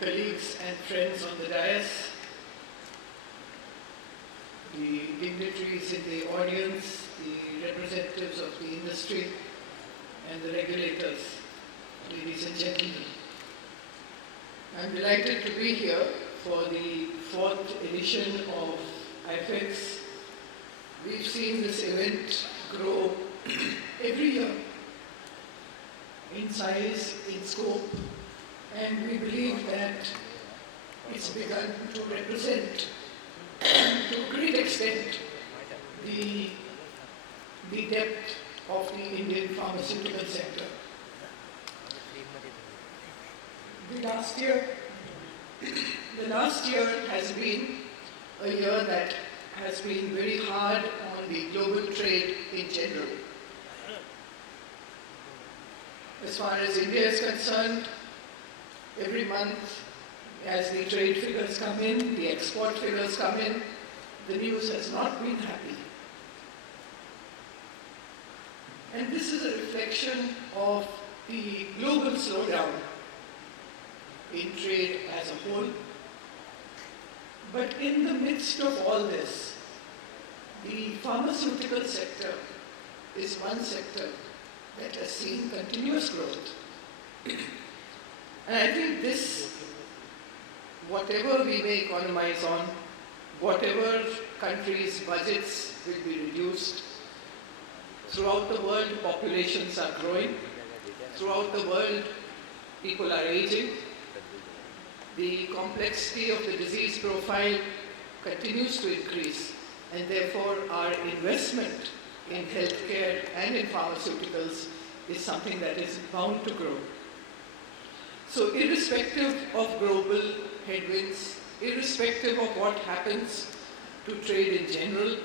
colleagues and friends on the dais, the dignitaries in the audience, the representatives of the industry, and the regulators, ladies and gentlemen. I'm delighted to be here for the 4th edition of iPHEX. We've seen this event grow every year in size, in scope, and we believe that it's begun to represent to a great extent the depth of the Indian pharmaceutical sector. The last year has been a year that has been very hard on the global trade in general. As far as India is concerned, every month as the trade figures come in, the export figures come in, the news has not been happy. And this is a reflection of the global slowdown in trade as a whole. But in the midst of all this, the pharmaceutical sector is one sector that has seen continuous growth. And I think this, whatever we may economize on, whatever countries' budgets will be reduced, throughout the world populations are growing, throughout the world people are aging, the complexity of the disease profile continues to increase, and therefore our investment in healthcare and in pharmaceuticals is something that is bound to grow. So irrespective of global headwinds, irrespective of what happens to trade in general,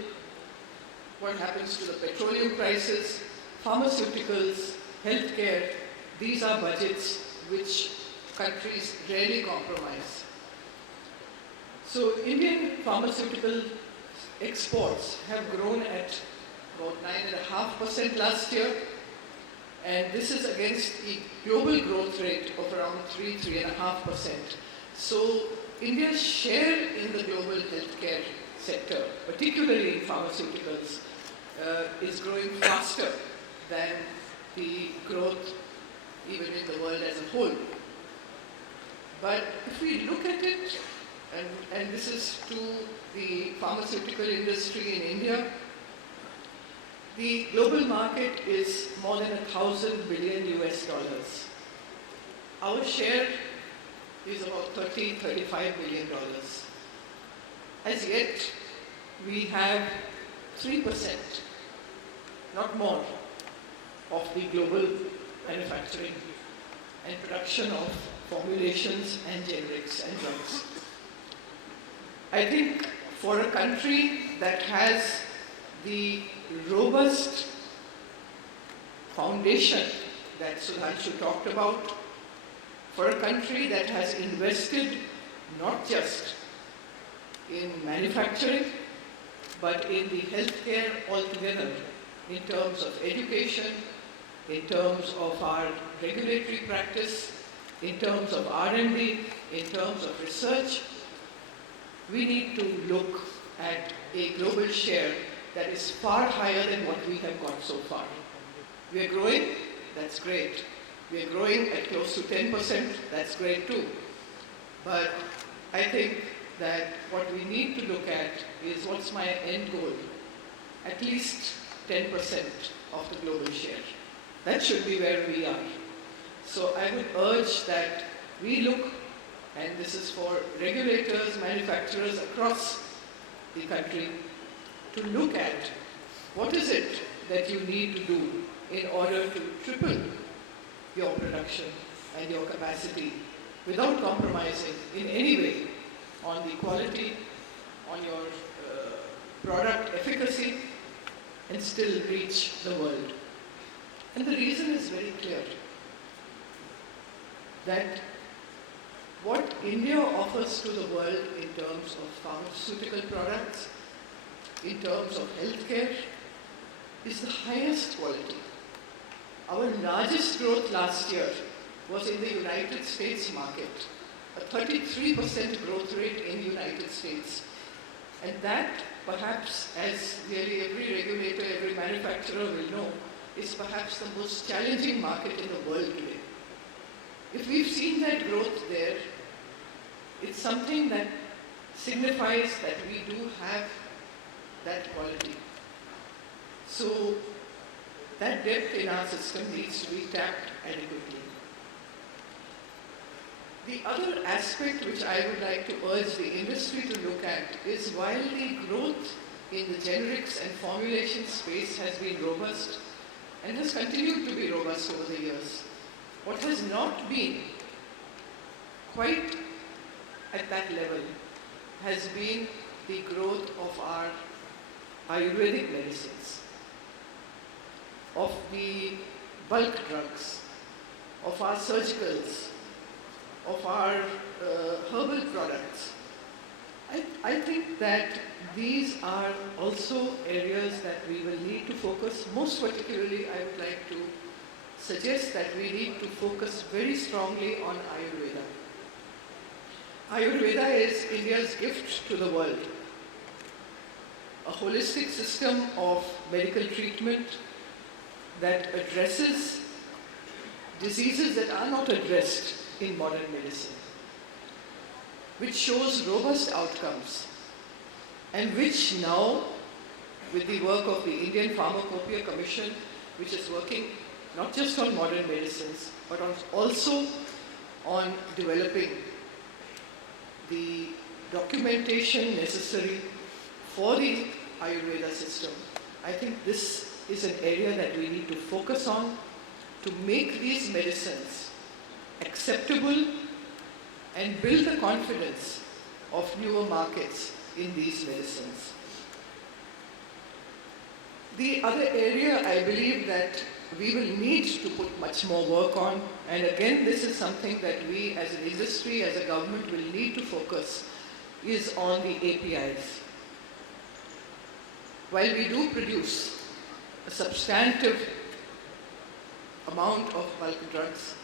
what happens to the petroleum prices, pharmaceuticals, healthcare, these are budgets which countries rarely compromise. So Indian pharmaceutical exports have grown at about 9.5% last year, and this is against the global growth rate of around 3.5%. So India's share in the global healthcare sector, particularly in pharmaceuticals, is growing faster than the growth even in the world as a whole. But if we look at it, and this is to the pharmaceutical industry in India, the global market is more than $1,000 billion US. Our share is about $35 billion. As yet, we have 3%, not more, of the global manufacturing and production of formulations and generics and drugs. I think for a country that has the robust foundation that Sudhanshu talked about, for a country that has invested not just in manufacturing, but in the healthcare altogether, in terms of education, in terms of our regulatory practice, in terms of R&D, in terms of research, we need to look at a global share that is far higher than what we have got so far. We are growing, that's great. We are growing at close to 10%, that's great too. But I think that what we need to look at is what's my end goal? At least 10% of the global share. That should be where we are. So I would urge that we look, and this is for regulators, manufacturers across the country, to look at what is it that you need to do in order to triple your production and your capacity without compromising in any way on the quality, on your product efficacy, and still reach the world. And the reason is very clear, that what India offers to the world in terms of pharmaceutical products, in terms of healthcare, is the highest quality. Our largest growth last year was in the United States market, a 33% growth rate in the United States. And that, perhaps, as nearly every regulator, every manufacturer will know, is perhaps the most challenging market in the world today. If we've seen that growth there, it's something that signifies that we do have that quality. So that depth in our system needs to be tapped adequately. The other aspect which I would like to urge the industry to look at is, while the growth in the generics and formulation space has been robust and has continued to be robust over the years, what has not been quite at that level has been the growth of our Ayurvedic medicines, of the bulk drugs, of our surgicals, of our herbal products. I think that these are also areas that we will need to focus. Most particularly, I would like to suggest that we need to focus very strongly on Ayurveda. Ayurveda is India's gift to the world. A holistic system of medical treatment that addresses diseases that are not addressed in modern medicine, which shows robust outcomes, and which now, with the work of the Indian Pharmacopoeia Commission, which is working not just on modern medicines, but also on developing the documentation necessary for the Ayurveda system. I think this is an area that we need to focus on to make these medicines acceptable and build the confidence of newer markets in these medicines. The other area I believe that we will need to put much more work on, and again this is something that we as an industry, as a government will need to focus, is on the APIs. While we do produce a substantive amount of bulk drugs,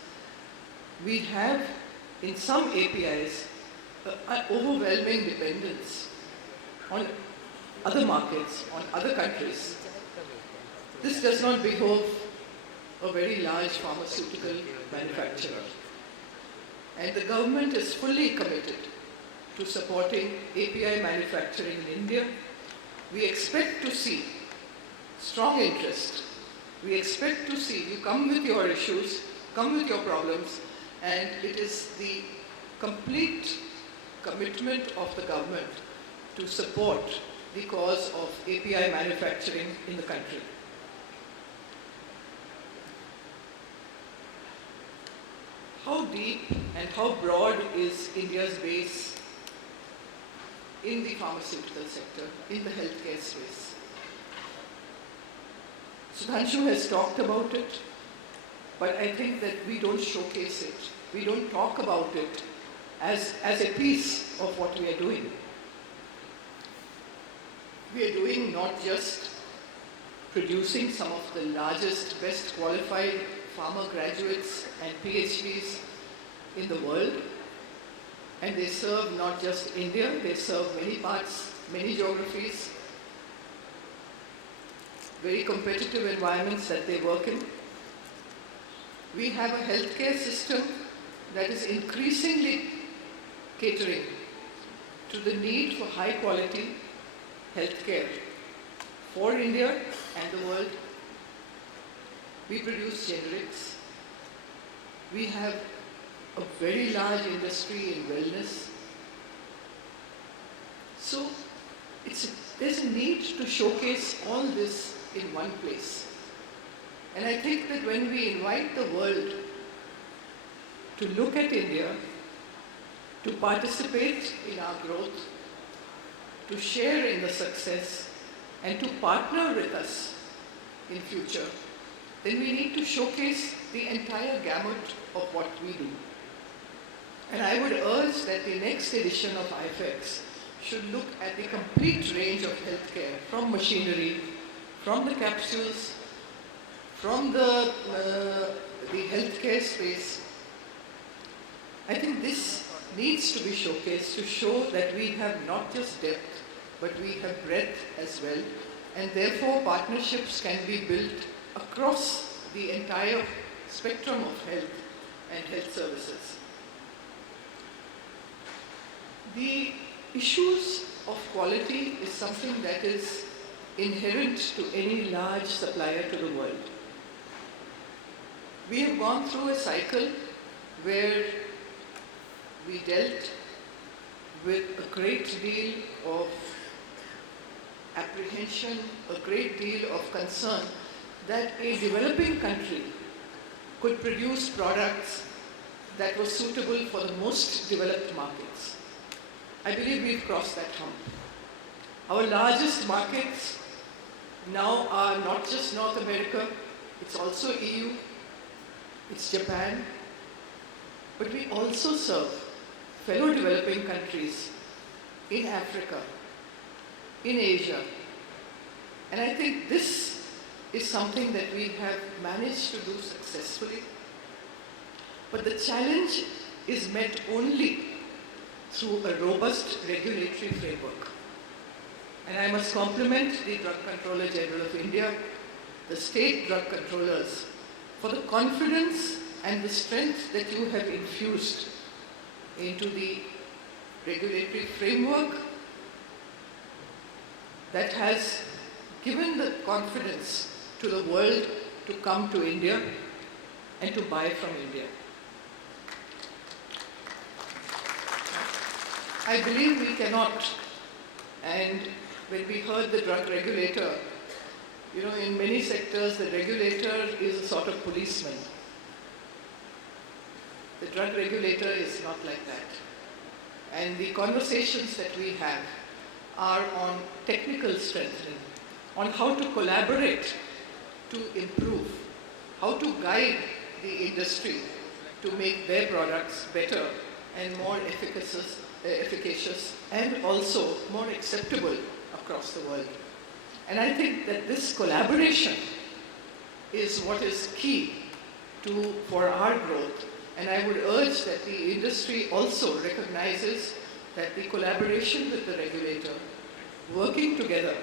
we have in some APIs an overwhelming dependence on other markets, on other countries. This does not behove a very large pharmaceutical manufacturer. And the government is fully committed to supporting API manufacturing in India. We expect to see strong interest. We expect to see you come with your issues, come with your problems, and it is the complete commitment of the government to support the cause of API manufacturing in the country. How deep and how broad is India's base in the pharmaceutical sector, in the healthcare space? Sudhanshu has talked about it, but I think that we don't showcase it. We don't talk about it as a piece of what we are doing. We are doing not just producing some of the largest, best qualified pharma graduates and PhDs in the world, and they serve not just India, they serve many parts, many geographies, very competitive environments that they work in. We have a healthcare system that is increasingly catering to the need for high quality healthcare for India and the world. We produce generics. We have a very large industry in wellness. So there's a need to showcase all this in one place. And I think that when we invite the world to look at India, to participate in our growth, to share in the success, and to partner with us in future, then we need to showcase the entire gamut of what we do. And I would urge that the next edition of iPHEX should look at the complete range of healthcare, from machinery, from the capsules, from the healthcare space. I think this needs to be showcased to show that we have not just depth, but we have breadth as well, and therefore partnerships can be built across the entire spectrum of health and health services. The issues of quality is something that is inherent to any large supplier to the world. We have gone through a cycle where we dealt with a great deal of apprehension, a great deal of concern that a developing country could produce products that were suitable for the most developed markets. I believe we've crossed that hump. Our largest markets now are not just North America, it's also EU, it's Japan, but we also serve fellow developing countries in Africa, in Asia. And I think this is something that we have managed to do successfully. But the challenge is met only through a robust regulatory framework. And I must compliment the Drug Controller General of India, the state drug controllers, for the confidence and the strength that you have infused into the regulatory framework that has given the confidence to the world to come to India and to buy from India. I believe we cannot, and when we heard the drug regulator, in many sectors the regulator is a sort of policeman. The drug regulator is not like that. And the conversations that we have are on technical strengthening, on how to collaborate to improve, how to guide the industry to make their products better and more efficacious and also more acceptable across the world. And I think that this collaboration is what is key for our growth. And I would urge that the industry also recognizes that the collaboration with the regulator, working together,